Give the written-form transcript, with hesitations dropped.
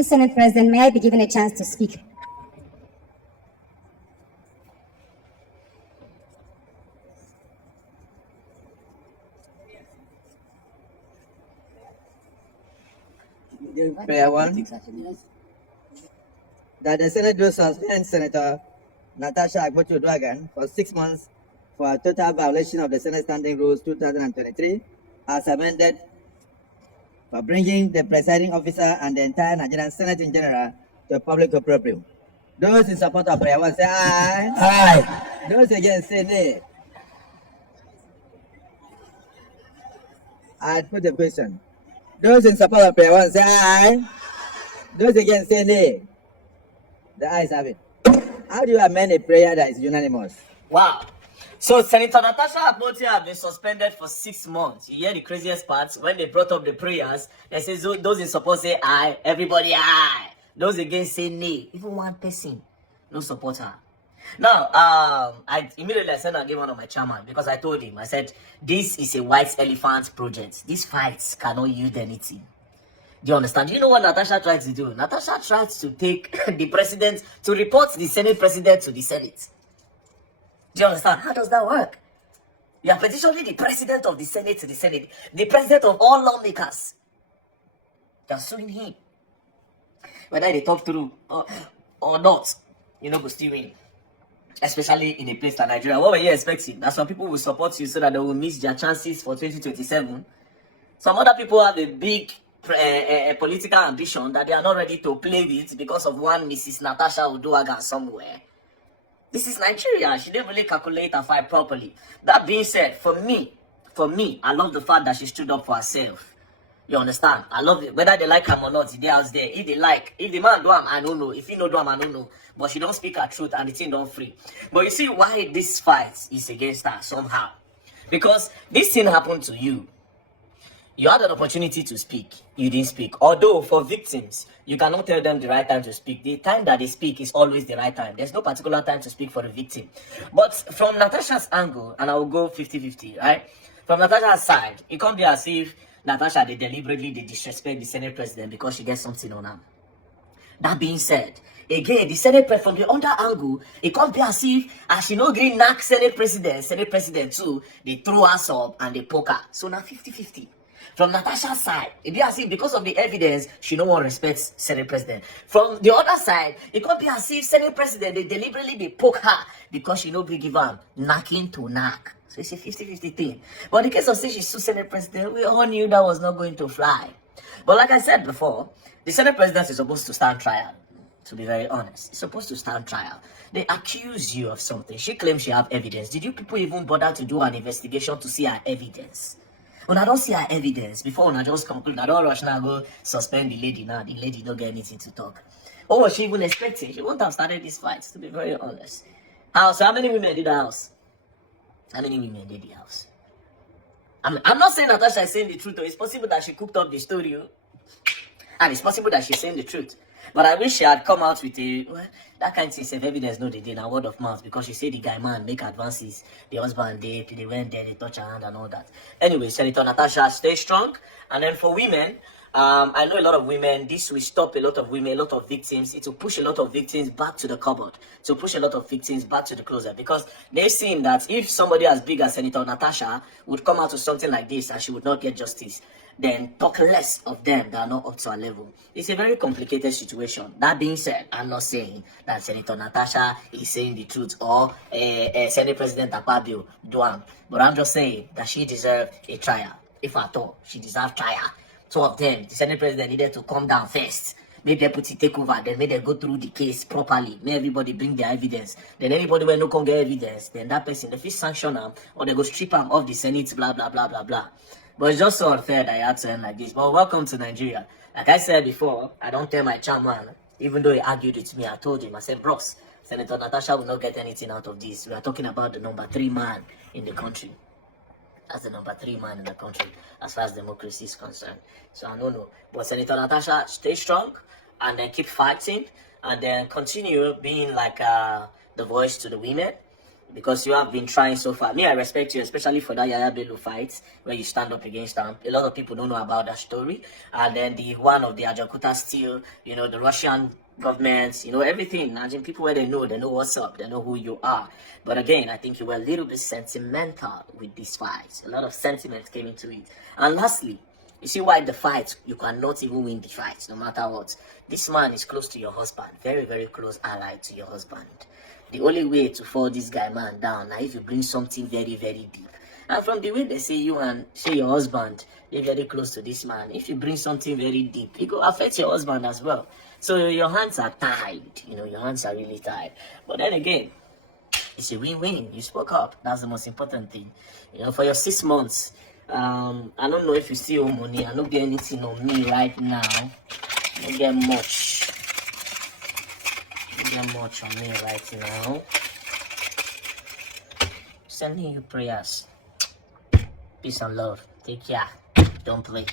Nigerian Senate President, may I be given a chance to speak? Prayer one, that the Senate do suspend Senator Natasha Akpotu-Uduaghan for 6 months for a total violation of the Senate Standing Rules 2023 as amended for bringing the presiding officer and the entire Nigerian Senate in general to public opprobrium. Those in support of prayer one say aye. Aye. Those against say nay. I put the question. Those in support of prayer one say aye. Those against say nay. The ayes have it. How do you amend a prayer that is unanimous? Wow. So Senator Natasha Akpotu have been suspended for 6 months. You hear the craziest parts? When they brought up the prayers, they say those in support say aye, everybody aye. Those against say nay. Even one person no support her. Now, I immediately sent and gave one of my chairman because I told him, I said, this is a white elephant project. These fights cannot yield anything. Do you understand? Do you know what Natasha tried to do? Natasha tried to take the president, to report the Senate president to the Senate. Do you understand? How does that work? You are petitioning the president of the Senate to the Senate, the president of all lawmakers. They are suing him. Whether they talk through or not, you know, go still win. Especially in a place like Nigeria. What were you expecting? That some people will support you so that they will miss their chances for 2027. Some other people have a big political ambition that they are not ready to play with because of one Mrs. Natasha Uduaghan somewhere. This is Nigeria. She didn't really calculate her fight properly. That being said, for me, I love the fact that she stood up for herself. You understand? I love it. Whether they like him or not, the house there. If they like, if the man do him, I don't know. If he no do him, I don't know. But she don't speak her truth and the thing don't free. But you see why this fight is against her somehow. Because this thing happened to you. You had an opportunity to speak. You didn't speak. Although for victims, you cannot tell them the right time to speak. The time that they speak is always the right time. There's no particular time to speak for the victim. But from Natasha's angle, and I will go 50-50, right? From Natasha's side, it can't be as if Natasha, they deliberately disrespect the Senate president because she gets something on her. That being said, again, the Senate president, from the other angle, it can't be as if, as she no green knock Senate president too, they throw us up and they poke her. So now 50-50. From Natasha's side, it be as if because of the evidence, she no one respects Senate president. From the other side, it could be as if Senate president, they deliberately they poke her because she no be given knocking to knock. So it's a 50-50 thing. But in the case of say she's Senate president, we all knew that was not going to fly. But like I said before, the Senate president is supposed to stand trial. To be very honest, it's supposed to stand trial. They accuse you of something. She claims she have evidence. Did you people even bother to do an investigation to see her evidence? When I don't see her evidence, before when I just conclude, I don't rush now, go suspend the lady now. The lady don't get anything to talk. What was she even expecting? She wouldn't have started this fight, to be very honest. So how many women did the house? How many women did the house? I'm not saying Natasha is saying the truth, though. It's possible that she cooked up the story. And it's possible that she's saying the truth. But I wish she had come out with that kind of thing. If evidence, no, they did, a word of mouth. Because she said the guy, man, make advances. The husband, they went there, they touch her hand and all that. Anyway, Senator Natasha, stay strong. And then for women, I know a lot of women, this will stop a lot of women, a lot of victims. It will push a lot of victims back to the cupboard. To push a lot of victims back to the closet. Because they've seen that if somebody as big as Senator Natasha would come out with something like this and she would not get justice, then talk less of them that are not up to our level. It's a very complicated situation. That being said, I'm not saying that Senator Natasha is saying the truth or Senate President Akpabio Duan, but I'm just saying that she deserved a trial. If at all, she deserved trial. Two of them, the Senate President needed to come down first. Make deputy take over, then make them go through the case properly. Make everybody bring their evidence. Then anybody when no come get evidence, then that person, if he sanction them, or they go strip him off the Senate, blah, blah, blah, blah, blah. But it's just so unfair that I had to end like this. But welcome to Nigeria. Like I said before, I don't tell my chairman, even though he argued with me, I told him, I said, bros, Senator Natasha will not get anything out of this. We are talking about the number 3 man in the country. That's the number 3 man in the country as far as democracy is concerned. So I don't know. But Senator Natasha, stay strong and then keep fighting and then continue being like the voice to the women. because you have been trying so far. Me, I respect you, especially for that Yaya Bello fight where you stand up against them. A lot of people don't know about that story. And then the one of the Ajakuta steel, you know, the Russian government, you know, everything. Imagine people where they know what's up, they know who you are. But again, I think you were a little bit sentimental with this fight. A lot of sentiment came into it. And lastly, you see why the fight, you cannot even win the fight, no matter what. This man is close to your husband, very, very close ally to your husband. The only way to fall this guy man down now if you bring something very, very deep. And from the way they say you and say your husband, they're very close to this man. If you bring something very deep, it will affect your husband as well. So your hands are tied, you know, your hands are really tied. But then again, it's a win-win. You spoke up. That's the most important thing. You know, for your 6 months, I don't know if you still owe money. I don't get anything on me right now. I don't get much. I don't get much on me right now. Sending you prayers. Peace and love. Take care. Don't play.